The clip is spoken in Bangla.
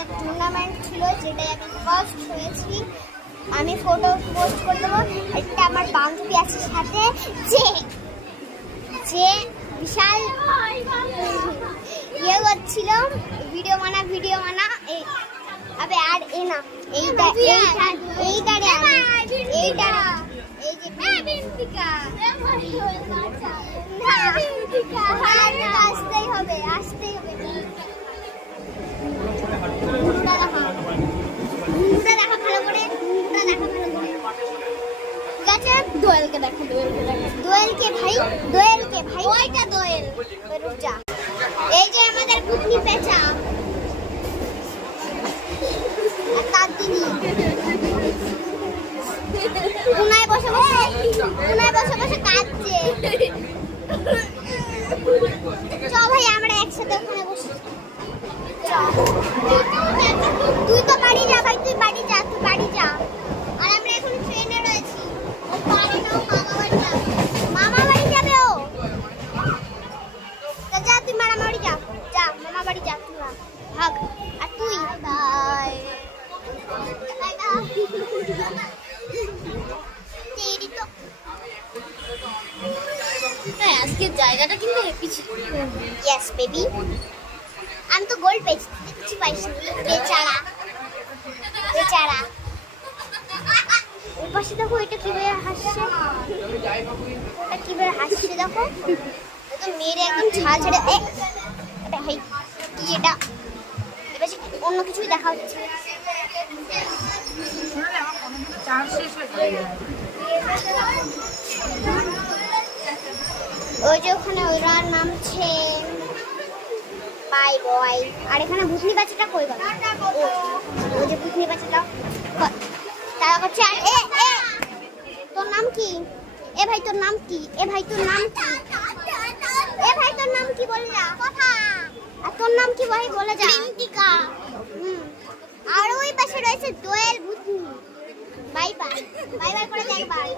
একটা টুর্নামেন্ট ছিল যেটাই আমি ফার্স্ট হয়েছি। আমি ফটো পোস্ট করে দেবো। একটা আমার বান্ধবী আছে সাথে যে যে বিশাল ইয়ে করছিল ভিডিও বানা এই আবে আর এ না এইটা এই যে আসতেই হবে দেখা ভালো করে ঠিক আছে। দোয়েলকে দেখো দোয়েলকে ভাই ওইটা দোয়েল রুক যা। এই যে আমাদের কুটনি পেঁচা তার দিদি কোনায় বসে কাঁদছে। চল ভাই আমরা একসাথে ওখানে বসি। তুই তো বাড়ি যা ভাই, তুই বাড়ি যা। আর আমরা এখন ট্রেনে রয়েছি। ও পারে না, মামা বাড়ি যাবে ও। যা তুই মামা বাড়ি যা তুই ভাগ। আর তুই বাই আজকে জায়গাটা কিন্তু হেপি ছিল। Yes baby. আমি তো গোল্ড পেয়েছি, কিছু পাইছি বেচারা। ওই পাশে দেখো এটা কিভাবে হাসছে, দেখো তো মেরে একদম ছাড় ছেড়ে এটা কি এটা এবার অন্য কিছুই দেখা হচ্ছে। ওই যে ওখানে ওইরার নামছে বাই বয়। আর এখানে ভুতনি বাচ্চাটা কই গেল? ওই যে ভুতনি বাচ্চাটা তারা করছে। আর তোর নাম কি? এ ভাই তোর নাম কি বলে যা কথা। আর তোর নাম কি ভাই বলে যা। আর ওই পাশে রয়েছে দোয়েল ভুতনি। বাই করে দেখ ভাই।